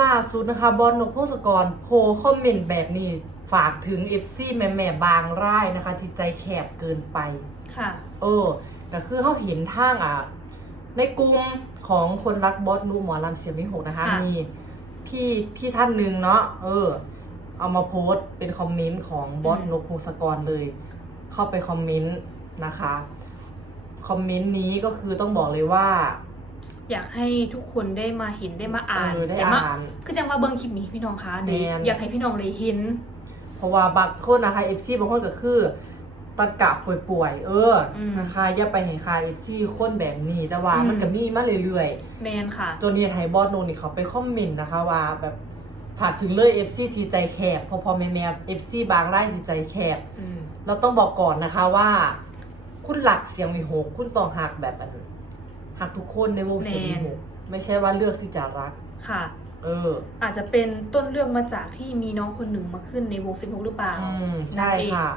ล่าสุดนะคะบอลนกพงศกรโพลคอมเมนต์แบบนี้ฝากถึง FC แม่แม่ๆบางร่ายนะคะ จิตใจแคบเกินไปค่ะ เออก็คือเขาเห็นทางอะ ในกลุ่มของคนรักบอสนูหมอลำเสียงมิหกนะคะ ค่ะ มีพี่พี่ท่านหนึ่งเนาะเออ เอามาโพสต์เป็นคอมเมนต์ของบอสนกพงศกรเลย เข้าไปคอมเมนต์นะคะ คอมเมนต์นี้ก็คือต้องบอกเลยว่า อยากให้ทุกคนได้มาเห็นได้มาอ่านเออได้แต่มาอ่าน คือจังว่าเบิ้งคลิปนี้พี่น้องคะเดี๋ยวแม่น อยากให้พี่น้องได้เห็น เพราะว่าบางคนนะคะเอฟซีบางคนก็คือตะกะป่วยๆ เอออม นะคะอย่าไปเห็นคาเอฟซีคนแบบนี้แต่ว่าอืมมันก็มีมาเรื่อยแมนค่ะๆจนเนี่ยไทยบอสโนนี่เขาไปคอมเมนต์นะคะว่าแบบถากถึงเลยเอฟซีทีใจแคบพอพอแม่แม่เอฟซีบางไร่ทีใจแคบ อืม เราต้องบอกก่อนนะคะว่า คุณหลักเสียงมีหกคุณต้องหักแบบอัน หักทุกคนในวงเสียงมีหกไม่ใช่ว่าเลือกที่จะรักค่ะ เออ อาจจะเป็นต้นเรื่องมาจากที่มีน้องคนหนึ่งมาขึ้นในวงสิบหกหรือเปล่าอืมใช่นั่นเองค่ะ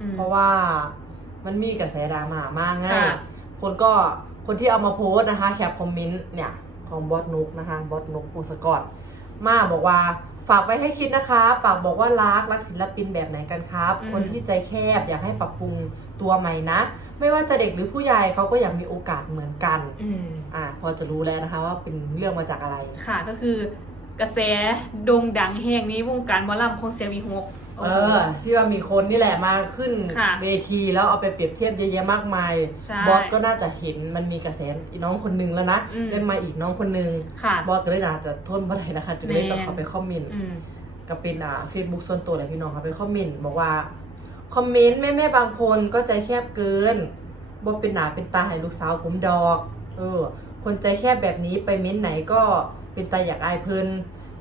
อืมเพราะว่ามันมีกระแสดราม่ามากง่ายค่ะคนก็คนที่เอามาโพสต์นะคะแคปคอมเมนต์เนี่ยของบอสนุกนะคะบอสนุกพงศกรมาบอกว่า ฝากไว้ให้คิดนะคะฝากบอกว่ารักรักศิลปินแบบไหนกันครับ อืม คนที่ใจแคบอยากให้ปรับปรุงตัวใหม่นะ ไม่ว่าจะเด็กหรือผู้ใหญ่เขาก็อยากมีโอกาสเหมือนกัน อืมอ่าพอจะรู้แล้วนะคะว่าเป็นเรื่องมาจากอะไร ค่ะก็คือกระแสโด่งดังแห่งนี้วงการหมอลำของเสียงวีหก เออที่ว่ามีคนนี่แหละมาขึ้นค่ะเวทีแล้วเอาไปเปรียบเทียบเยอะแยะมากมาย ใช่บอสก็น่าจะเห็นมันมีกระแสอีน้องคนนึงแล้วนะอืม เล่นมาอีกน้องคนนึงค่ะ บอสก็เลยน่าจะทนบ่ได้นะคะจึงเลยแม่ต้องเข้าไปคอมเมนต์ อืม ก็เป็นอ่าเฟซบุ๊กส่วนตัวเลยพี่น้องค่ะไปคอมเมนต์บอกว่า คอมเมนต์แม่แม่ๆบางคนก็ใจแคบเกินบ่เป็นหนาเป็นตาให้ลูกสาวผมดอก เออ คนใจแคบแบบนี้ไปเม้นไหนก็เป็นตาอยากอายเพิ่น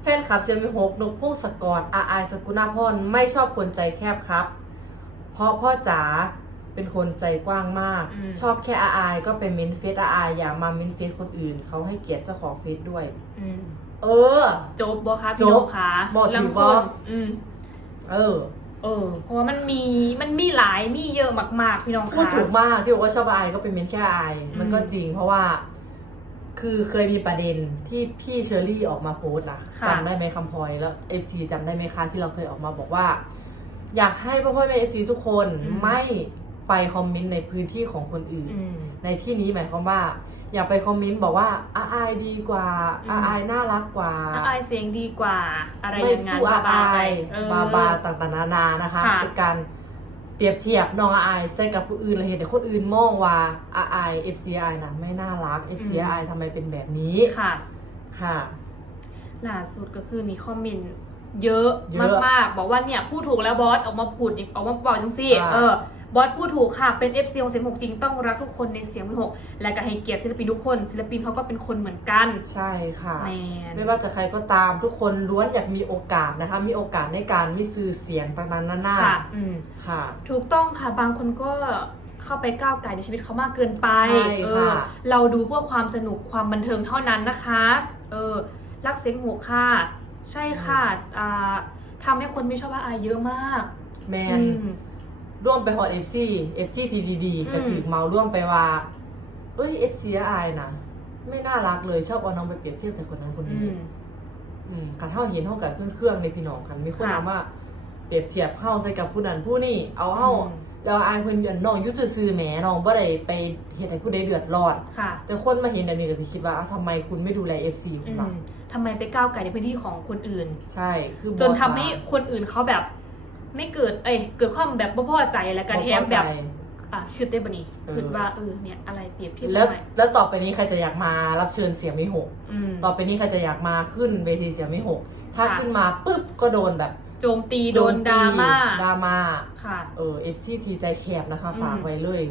แฟนคลับเซียมวิหกนกพงศกรอาอายสกุณาพรไม่ชอบคนใจแคบครับ เพราะพ่อจ๋าเป็นคนใจกว้างมาก อืม ชอบแค่อาอายก็ไปเม้นเฟซอาอายอย่ามาเม้นเฟซคนอื่น เขาให้เกียรติเจ้าของเฟซด้วย อืมเออ จบบ่คะจพี่บน้องคะบ่ถือลำคบ่นอืมเออ เออ เพราะว่ามันมีมันมีหลายมีเยอะมากๆ พี่น้องคะ พูดถูกมากที่บอกว่าชอบอายก็เป็นเมนแค่อายอืมมันก็จริงเพราะว่า คือเคยมีประเด็นที่พี่เชอรี่ออกมาโพสต์นะค่ะ จำได้ไหมคำพลอยแล้วเอฟซีจำได้ไหมคะที่เราเคยออกมาบอกว่า อยากให้พ่อพ่อแม่เอฟซีทุกคนไม่ไปคอมเมนต์ในพื้นที่ของคนอื่น อืม ในที่นี้หมายความว่า อย่าไปคอมเมนต์บอกว่าอาอายดีกว่าอืม อาอายน่ารักกว่าอาอายเสียงดีกว่า อะไรไม่อย่างงั้นสู้อาบาอาๆไปยเออ บาบาต่างๆนานานะคะค่ะ เป็นการเป รียบเทียบน้องอาอายใส่กับผู้อื่นเลยเห็นแต่คนอื่นมองว่าอาอาย FCI นะไม่น่ารัก FCI ทำไมเป็นแบบนี้ค่ะ ค่ะล่าสุดก็คือมีคอมเมนต์เยอะเยอะมากๆ บอกว่าเนี่ยพูดถูกแล้วบอสออกมาพูดอีกออกมาบอกจังสิอ่าเออ บอสพูดถูกค่ะ เป็น FC ของเสียงหกจริงต้องรักทุกคนในเสียงหก และก็ให้เกียรติศิลปินทุกคน ศิลปินเขาก็เป็นคนเหมือนกัน ใช่ค่ะ แมน ไม่ว่าจะใครก็ตามทุกคนล้วนอยากมีโอกาสนะคะ มีโอกาสในการมีสื่อเสียงต่างๆนานาค่ะ อืมค่ะ ถูกต้องค่ะ บางคนก็เข้าไปก้าวไก่ในชีวิตเขามากเกินไป ใช่เอค่ะอเราดูเพื่อความสนุกความบันเทิงเท่านั้นนะคะ เออ รักเสียงหกค่ะ ใช่ค่ะ อ่าทำให้คนไม่ชอบว่าอายเยอะมาก แมจน ริง ร่วมไปฮอต FC FC ทีดีอืมก็ถือเมาร่วมไปว่า เอ้ย FCI นะไม่น่ารักเลยชอบเอาน้องไปเปรียบเทียบใส่คนนั้นคนอืนี้มอืมคันเท่าเห็นเท่ากับเครื่องเครื่องในพี่น้องคันมีคนค่ะเอาว่าเปรียบเทียบเฮาใส่กับผู้นั้นผู้นี้เอาเฮาอืมแล้วอายเพิ่นยันน้องอยุซื่อๆแหมน้องบ่ได้ไปเฮ็ดให้ผู้ใดเดือดร้อนค่ะแต่คนมาเห็นแบบนี้ก็สิคิดว่าอ้าวทำไมคุณไม่ดูแล FC ขออืงมเราทำไมไปก้าวไก่ในพื้นที่ของคนอื่น ใช่ คือบอสจนทำให้คนอื่นเขาแบบ ไม่เกิด เอ้ย เกิดความแบบบ่พอใจแล้วกันบ่แถเข้มแบบใจอะคิดได้บนี่เออคิดว่าเออเนี่ยอะไรเปรียบเทียบแล้วหน่อยแล้วต่อไปนี้ใครจะอยากมารับเชิญเสียงไม่หก อืม ต่อไปนี้ใครจะอยากมาขึ้นเวทีเสียงไม่หก ถ้าค่ะ ขึ้นมาปุ๊บก็โดนแบบโจมตีโดนดราม่าดราม่า ค่ะ เออ FC ทีใจแคบนะคะ อืม ฝากไว้เลย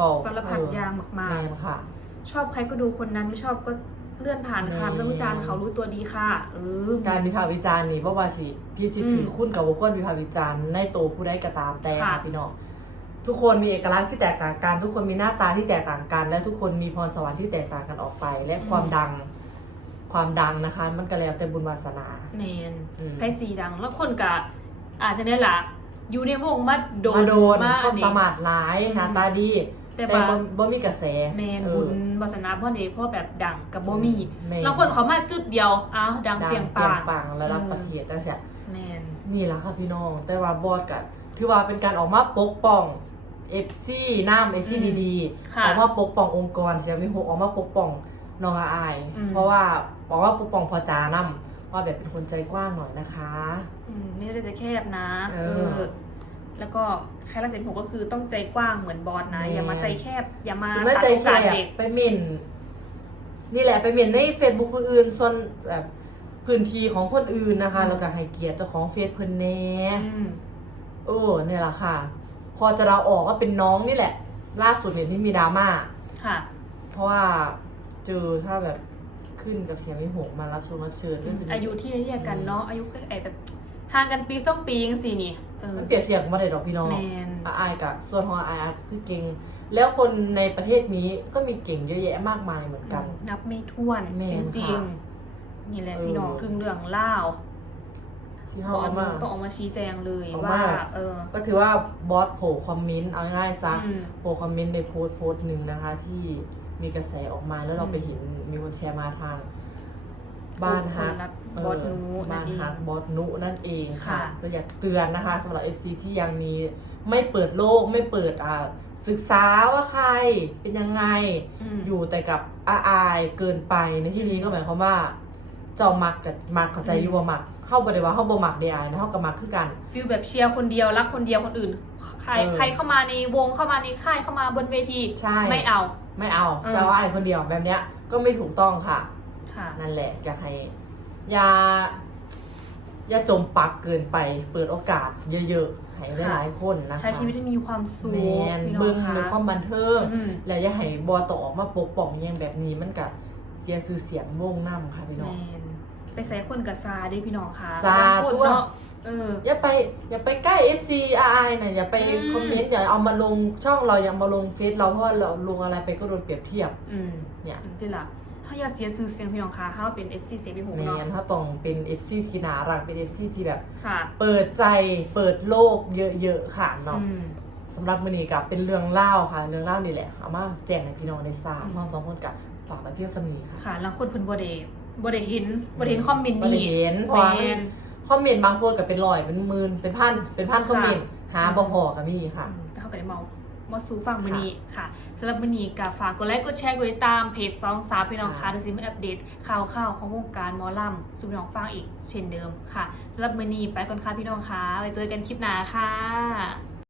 บอกสารพัดเอออย่างมากแมนค่ะ ๆ ชอบใครก็ดูคนนั้นไม่ชอบก็ เลื่อนผ่านค่ะแม่เรื่องวิจารณ์เขารู้ตัวดีค่ะเออ การวิพากษ์วิจารณ์นี่บ่ว่าสิพี่สิอืมถือคุณกับบุคคลวิพากษ์วิจารณ์ในตัวผู้ใดก็ตามแต่ค่ะค่ะพี่น้องทุกคนมีเอกลักษณ์ที่แตกต่างกัน ทุกคนมีหน้าตาที่แตกต่างกัน และทุกคนมีพรสวรรค์ที่แตกต่างกันออกไป และความดังความดังนะคะ มันก็แล้วแต่บุญวาสนา แมนอืม ไพ่สีดัง แล้วคนกะอาจจะเนี่ยแหละอยู่ในวงมาโดนมาโดนมากความนี่สามารถหลายอืม หน้าตาดี แต่แต่แต่ว่าบ่บ่มีกระแสแมนเอบุอญวาสนาพ่อเดพ่อแบบดังกับบ่มีแม่นบางคนเขามาจุดเดียวอ้าวดังดังเปรียงเปรียปางกปังระดับเออประเทศจังซี่แมน นี่ล่ะค่ะพี่น้อง แต่ว่าบอสก็ถือว่าเป็นการออกมาปกป้อง FC น้ำ FC อืมดีค่ะๆออกมาปกป้ององค์กรเสียมีหกออกมาปกป้องน้องอาอาย อืม เพราะว่าบอกว่าปกป้องพอจานํว่าแบบเป็นคนใจกว้างหน่อยนะคะ อืมไม่ได้ใจแคบนะเออ แล้วก็ใครรักเสียงผมก็คือต้องใจกว้างเหมือนบอสนะแมนอย่ามาใจแคบ อย่ามาสิไม่ใจตัดโอแคกาสบเด็กไปหมิ่น นี่แหละไปหมิ่นใน Facebook คนอื่น ส่วนแบบพื้นที่ของคนอื่นนะคะ แล้วก็ให้เกียรติเจ้าของเฟซเพิ่นแหน่อืมโอ้เนี่ยแหละค่ะ พอจะเราออกก็เป็นน้องนี่แหละ ล่าสุดเห็นที่มีดราม่าค่ะ เพราะว่าเจอถ้าแบบขึ้นกับเสียงวิหกมารับชมรับเชิญก็จะมีอายุที่เรียกกันเนาะอายุก็ไอแบบห่างกันปีสองปียังสี่นี่ เออมันเปรียบเทียบกันมาได้ดอกพี่น้องแมนอาอายกับส่วนของอาอายคือเก่ง แล้วคนในประเทศนี้ก็มีเก่งเยอะแยะมากมายเหมือนกัน นับไม่ถ้วนแม่นจริค่ะงๆนี่แหละเออพี่น้องถึงเรื่องเล่าวที่บเขาอเอาสมา ต้องออกมาชี้แจงเลยออกว่ามาเออก็ถือว่าบอสโผล่คอมเมนต์เอาง่ายๆซะ อืมโผล่คอมเมนต์ในโพสต์โพสต์หนึ่งนะคะ ที่มีกระแสออกมาแล้วเราไปเห็นมีคนแชร์มาทาง บ้านฮักคนรักเออบอสนูนั่บ้านนเองฮักบอสนุนั่นเองค่ะค่ะ ก็อยากเตือนนะคะสำหรับ FC ที่ยังมีไม่เปิดโลกไม่เปิดอ่าศึกษาว่าใครเป็นยังไงมอยู่แต่กับอาอายเกินไปในที่นี้ก็หมายความว่าเจ้ามักกับมักเข้าใจอยู่ว่ามักเข้าบ่ได้ว่าเข้าบ่มักเดียนะเข้ากับมักคือกันฟิลแบบเชียร์คนเดียวรักคนเดียวคนอื่น ใครเออใครเข้ามาในวงเข้ามาในค่ายเข้ามาบนเวทีใช่ไม่เอา ไม่เอาเออจะว่าอายคนเดียวแบบเนี้ยก็ไม่ถูกต้องค่ะ ค่ะ นั่นแหละอยากให้อย่าอย่าจมปักเกินไป เปิดโอกาสเยอะๆ ให้หลายๆคนนะคะใช้ชีวิตให้มีความสุขแมนพี่น้องเบิ้งคะในความบันเทิง อืม แล้วอย่าให้บอต่อออกมาปกป้องอหยังแบบนี้มันกับเสียชื่อเสียงวงน้ำค่ะพี่แมน้องนไปใส่คนกับซาเด้พี่น้องค่ะซาพูดทั่ว เนาะเออ อย่าไปอย่าไปใกล้ FC RI นะอย่าไปอืม คอมเมนต์อย่าเอามาลงช่องเราอย่ามาลงเฟซเราเพราะว่าเราลงอะไรไปก็โดนเปรียบเทียบอืมเนี่ย นี่ล่ะ ถ้าอย่าเสียชื่อเสียงพี่น้องค่ะถ้าเป็น FC เสียพี่หงแมเนาะนถ้าต้องเป็น FC ที่น่ารักเป็น FC ที่แบบ ค่ะเปิดใจเปิดโลกเยอะๆค่ะเนาะอืม สำหรับมือนี้กับเป็นเรื่องเล่าค่ะ เรื่องเล่านี่แหละเอามาแจ้งให้พี่น้องได้ทราบอืมเราสองคนกับฝากไปเพียงสมีค่ะค่ะ แล้วคนเพิ่นบ่ได้บ่ได้เห็นบ่ได้เห็นคอมเมนต์บ่ได้นี่เห็นเพแมราะว่ามันน คอมเมนต์บางคนกับเป็นร้อยเป็นหมื่นเป็นพันเป็นพันคอมเมนต์หาบ่พอกับมีค่ะอืมก็เขาก็ได้เมา มาสู่ฟังมื้อนี้ค่ะสำหรับมื้อนี้ก็ฝากกดไลค์กดแชร์กดติดตามเพจ2 3พี่น้องค่ะค่ะเดี๋ยวสิมาอัปเดตข่าวๆของวงการหมอลำสู่พี่น้องฟังอีกเช่นเดิมค่ะสำหรับมื้อนี้ไปก่อนค่ะพี่น้องค่ะไว้เจอกันคลิปหน้าค่ะ